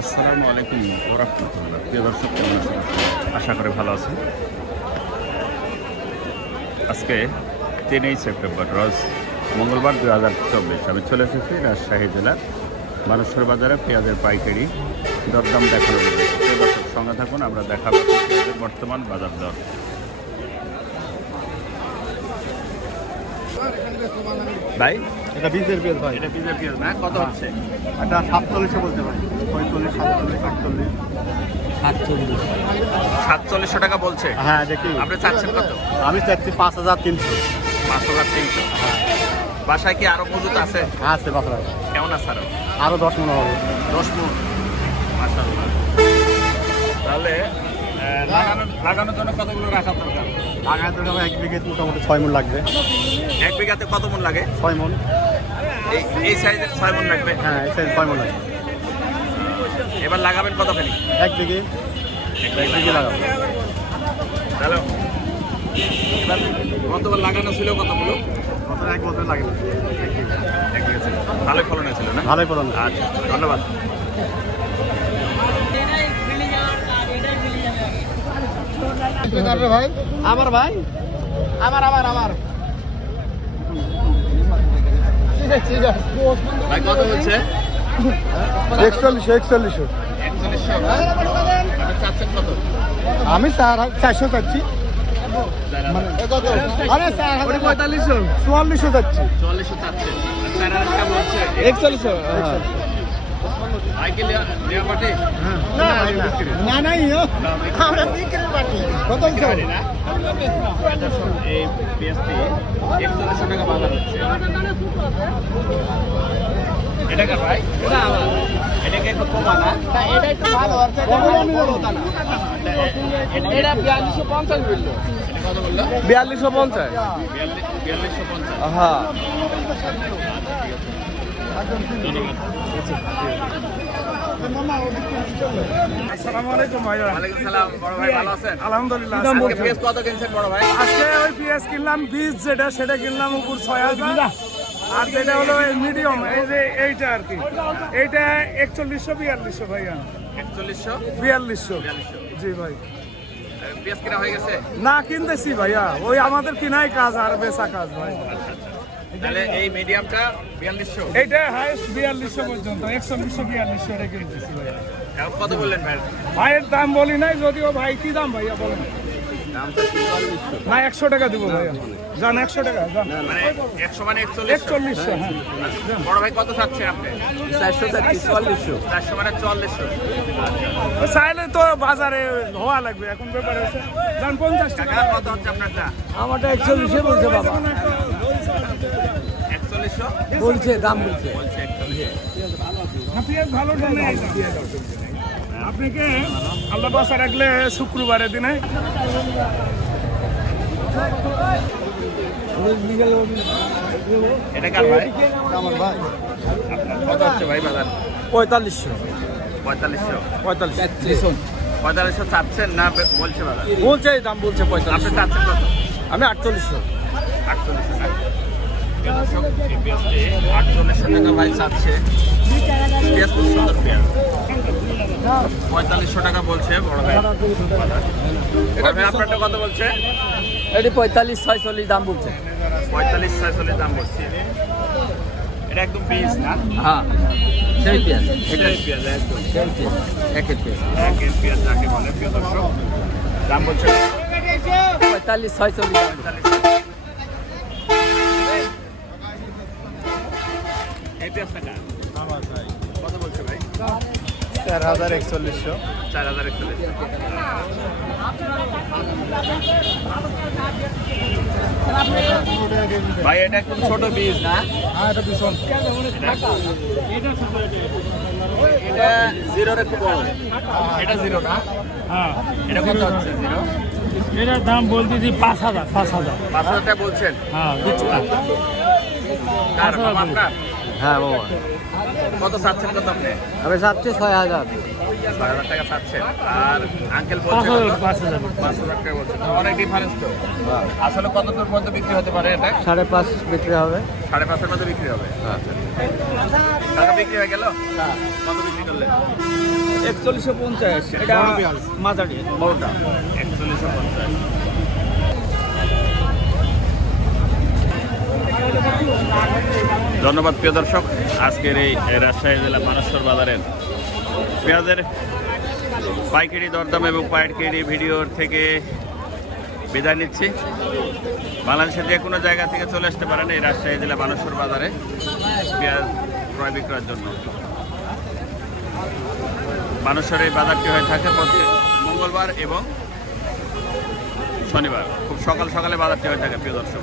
আসসালামু আলাইকুম ওরহমতুল্লাহ। প্রিয় দর্শক, কেমন আছেন? আশা করি ভালো আছেন। আজকে তিনই সেপ্টেম্বর, রোজ মঙ্গলবার দু হাজার চব্বিশ। আমি চলে এসেছি রাজশাহী জেলার মানুষের বাজারে পেঁয়াজের পাইকারি দরদাম দেখানো প্রিয় দর্শক, সঙ্গে থাকুন, আমরা দেখাবো পেঁয়াজের বর্তমান বাজার দর। ভাই? এটা বীজের পেঁয়াজ ভাই। এটা পিজের পেঁয়াজ না? কত হচ্ছে? এটা সাতচল্লিশে বলতে পারি। পঁয়তাল্লিশ সাতচল্লিশ আটচল্লিশ। সাতচল্লিশ সাতচল্লিশশো টাকা বলছে? হ্যাঁ দেখি। আপনি চাচ্ছেন কত? আমি চাচ্ছি পাঁচ হাজার তিনশো। পাঁচ হাজার তিনশো? বাসায় কি আরও মজুত আছে? হ্যাঁ আছে কেমন আছে আরও? আরও দশ মনে হবে। দশ মুন। তাহলে লাগানোর জন্য কতগুলো রাখা দরকার? এক বিঘে মোটামুটি ছয় মন লাগবে। এক বিঘাতে কত মন লাগে? ছয় মন এই এই সাইজের ছয় মন লাগবে? হ্যাঁ এই সাইজ ছয় মন লাগবে। এবার লাগাবেন কতখানি? এক বিঘে। এক বিঘে লাগাবো। তাহলে এবার গতবার লাগানো ছিল কতগুলো? কত এক বছর ভালোই ফলন হয়েছিল না? ভালোই প্রধান আচ্ছা ধন্যবাদ। ভাই? আমার ভাই? আমার আমার আমার। ভাই কত একচল্লিশশো একচল্লিশশো আমি চার চারশো চাচ্ছি। চুয়াল্লিশশো চুয়াল্লিশশো টাকা বলছে। একচল্লিশশো ভাই কি নেওয়া নেওয়া পাঠে না নাই আমরা বিক্রির পার্টি কত এই পেঁয়াজটি একচল্লিশশো টাকা বাজার হচ্ছে। এটা কার ভাই? এটাকে একটু কমা না? এটা একটু ভালো। আছে এটা বিয়াল্লিশশো পঞ্চাশ বলল। এটা কত বলল? বিয়াল্লিশশো পঞ্চাশ। বিয়াল্লিশ বিয়াল্লিশশো পঞ্চাশ। হ্যাঁ সেটা কিনলাম উপর ছয় হাজার। আর যেটা হলো মিডিয়াম এই যে এইটা আর কি। এইটা একচল্লিশশো বিয়াল্লিশশো ভাইয়া। একচল্লিশশো? বিয়াল্লিশশো। জি ভাই। হয়ে না কিনতেছি ভাইয়া। ওই আমাদের কিনাই কাজ আর বেচা কাজ ভাই। তাহলে এই মিডিয়ামটা বিয়াল্লিশশো। এইটা হাইস্ট বিয়াল্লিশশো পর্যন্ত একচল্লিশশো বিয়াল্লিশশো এটা কিনতেছি এখন কত বললেন ভাই? ভাইয়ের দাম বলি নাই যদিও ভাই কি দাম ভাইয়া বলেন? না একশো টাকা দিব ভাইয়া। যান একশো টাকা মানে একশো মানে একচল্লিশশো। হ্যাঁ। বড় ভাই কত চাচ্ছেন আপনি? চারশো চারশো মানে চাইলে তো বাজারে হওয়া লাগবে এখন ব্যাপারে যান পঞ্চাশ টাকা। টাকা কত হচ্ছে আপনারটা? আমারটা একচল্লিশে বলছে বাবা। একচল্লিশশো বলছে দাম বলছে। আপনাকে আল্লাহ বাসা রাখলে শুক্রবারে দিনে। এটা কার ভাই? আমার ভাই। কত হচ্ছে ভাই বাজার? পঁয়তাল্লিশশো। পঁয়তাল্লিশশো? পঁয়তাল্লিশ পঁয়তাল্লিশশো চাচ্ছেন না বলছে বাজার? বলছে দাম বলছে আপনি পঁয়তাল্লিশ চাচ্ছেন কত? আমি আটচল্লিশশো। আটচল্লিশশো টাকা দর্শক, এই পেঁয়াজটি আটচল্লিশশো টাকা ভাই চাচ্ছে। পেঁয়াজ খুব সুন্দর পেঁয়াজ পঁয়তাল্লিশশো টাকা বলছে বড় ভাই। আপনারটা কত বলছে? এটি পঁয়তাল্লিশ ছয়চল্লিশ দাম বলছে। পঁয়তাল্লিশ ছয়চল্লিশ দাম বলছে। এটা একদম বীজ না? হ্যাঁ সেই পেঁয়াজ এটাই পেঁয়াজ একদম। একের পেঁয়াজ একের পেঁয়াজ যাকে বলে প্রিয় দর্শক দাম বলছে পঁয়তাল্লিশ ছয়চল্লিশ পঁয়তাল্লিশ এই পেঁয়াজটা কার? আমার ভাই কত বলছে ভাই। চার হাজার একচল্লিশশো। চার হাজার একচল্লিশ। ভাই এটা একদম ছোট বীজ না? হ্যাঁ এটা ভীষণ। এটা জিরোর একটু বড়। এটা জিরো না? হ্যাঁ। এটা কত হচ্ছে? জিরো? এটার দাম বলতেছি পাঁচ হাজার পাঁচ হাজার। পাঁচ হাজার টাকা বলছেন? হ্যাঁ দিচ্ছি না আপনার? হ্যাঁ বাবা। কত চাচ্ছেন কত আপনি? আমি চাচ্ছি ছয় হাজার। ছয় হাজার টাকা চাচ্ছেন। আর আঙ্কেল বলছে পাঁচ হাজার টাকা বলছে। অনেক ডিফারেন্স তো। আসলে কত দূর পর্যন্ত বিক্রি হতে পারে এটা? সাড়ে পাঁচ বিক্রি হবে। সাড়ে পাঁচের মধ্যে বিক্রি হবে? টাকা বিক্রি হয়ে গেল? কত বিক্রি করলেন? একচল্লিশশো পঞ্চাশ। এটা মাঝারি। বড়টা? একচল্লিশশো পঞ্চাশ। ধন্যবাদ, প্রিয় দর্শক। আজকের এই রাজশাহী জেলা মানসর বাজারের পেঁয়াজের পাইকারি দরদাম এবং পাইকারি ভিডিওর থেকে বিদায় নিচ্ছি। বাংলাদেশের যে কোনো জায়গা থেকে চলে আসতে পারেন এই রাজশাহী জেলা মানসর বাজারে পেঁয়াজ ক্রয় বিক্রয়ের জন্য। মানুষের এই বাজারটি হয়ে থাকে প্রতি মঙ্গলবার এবং শনিবার। খুব সকাল সকালে বাজারটি হয়ে থাকে, প্রিয় দর্শক।